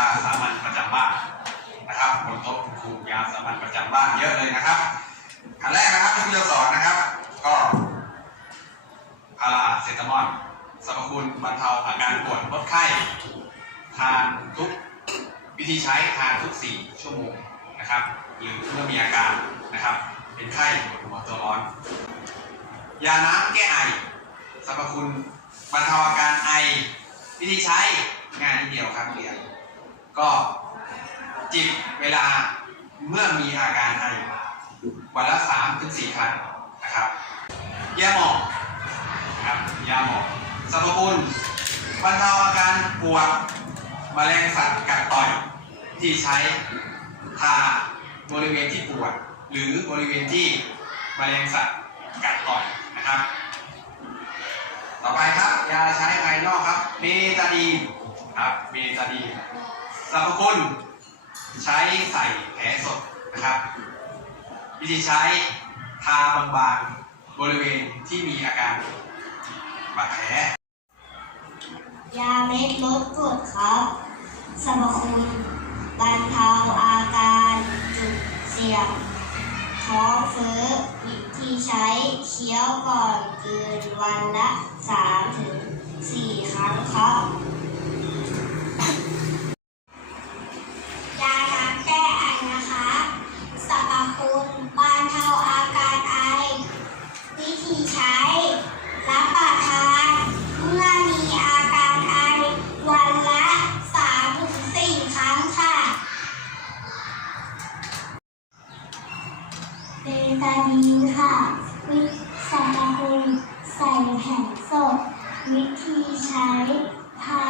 าสามัญประจำบ้านนะครับบนโต๊ะครูยาสามัญประจำบ้านเยอะเลยนะครับอันแรกนะครับที่เราสอนนะครับ ก็พาราเซตามอลสรรพคุณบรรเทาอาการปวดลดไข้ทานทุกวิธีใช้ทานทุก 4 ชั่วโมงนะครับ หรือเมื่อมีอาการนะครับ เป็นไข้ปวดหัวตัวร้อน ยาน้ำแก้ไอสรรพคุณบรรเทาอาการไอ วิธีใช้งานนิดเดียวครับเรียน ก็จิบเวลาเมื่อมีอาการไอวันละสามถึงสี่ครั้งนะครับยาหมองครับยาหมองสรรพคุณบรรเทาอาการปวดมแมลงสัตว์กัดต่อยวิธีใช้ทาบริเวณที่ปวดหรือบริเวณที่มแมลงสัตว์กัดต่อยนะครับ ต่อไปครับยาใช้ภายนอกครับเบตาดีนครับเบตาดีน สรรพคุณใช้ใส่แผลสดนะครับ วิธีใช้ทาบางๆบริเวณที่มีอาการบาดแผลยาเม็ดลดกรดครับสรรพคุณบรรเทาอาการจุดเสียบท้องเฟ้อวิธีใช้เคี้ยวก่อนเกินวันละ3ถึง4ครั้งครับ ตาดีนค่ะ วิสารคุณ ใส่แผ่นสด วิธีใช้ทา